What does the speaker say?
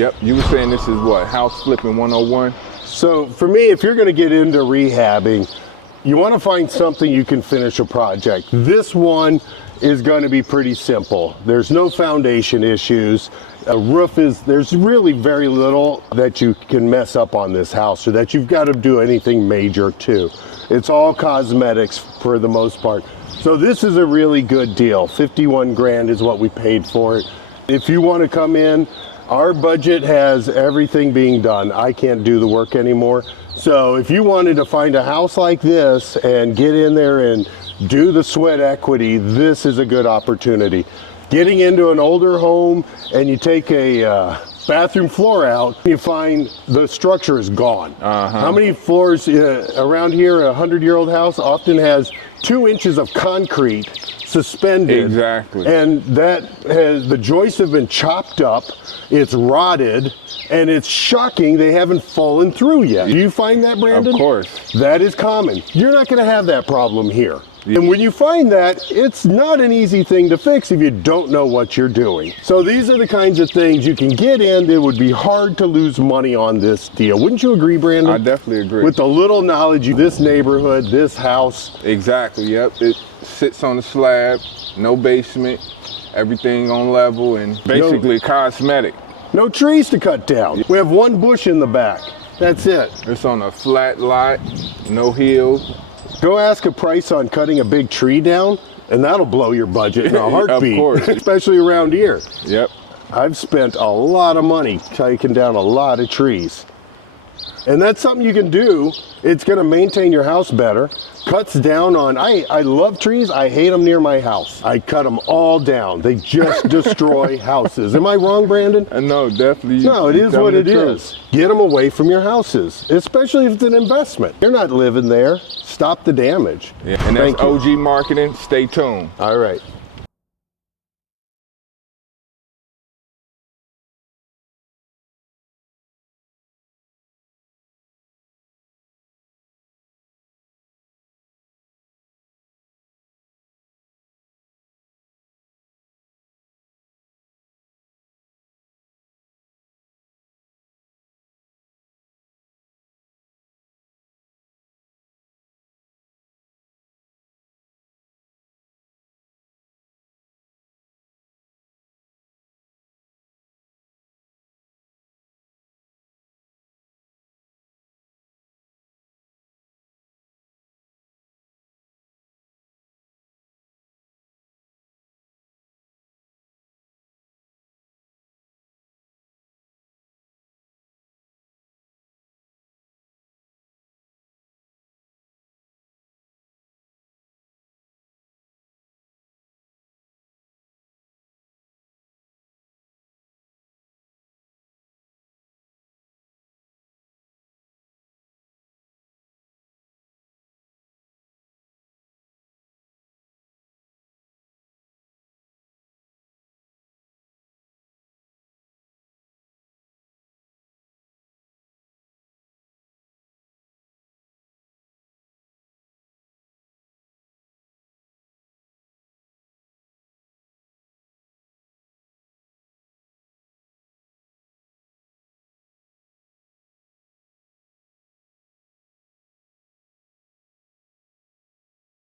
Yep, you were saying this is what, house flipping 101? So for me, if you're going to get into rehabbing, you want to find something you can finish a project. This one is going to be pretty simple. There's no foundation issues. A roof there's really very little that you can mess up on this house or that you've got to do anything major to. It's all cosmetics for the most part. So this is a really good deal. 51 grand is what we paid for it. If you want to come in, our budget has everything being done. I can't do the work anymore. So if you wanted to find a house like this and get in there and do the sweat equity, this is a good opportunity. Getting into an older home and you take a bathroom floor out, you find the structure is gone. How many floors around here, a 100-year-old house often has 2 inches of concrete suspended. Exactly. And the joists have been chopped up, it's rotted, and it's shocking they haven't fallen through yet. Do you find that, Brandon? Of course. That is common. You're not going to have that problem here. And when you find that, it's not an easy thing to fix if you don't know what you're doing. So these are the kinds of things you can get in. It would be hard to lose money on this deal. Wouldn't you agree, Brandon? I definitely agree. With the little knowledge of this neighborhood, this house. Exactly, yep. It sits on a slab, no basement, everything on level, and basically cosmetic. No trees to cut down. We have 1 bush in the back. That's it. It's on a flat lot, no hill. Go ask a price on cutting a big tree down, and that'll blow your budget in a heartbeat. Of course. Especially around here. Yep. I've spent a lot of money taking down a lot of trees. And that's something you can do. It's going to maintain your house better. Cuts down on, I love trees. I hate them near my house. I cut them all down. They just destroy houses. Am I wrong, Brandon? No, definitely. No, it is what it is. Get them away from your houses, especially if it's an investment. You're not living there. Stop the damage. Yeah, and that's OG Marketing. Stay tuned. All right.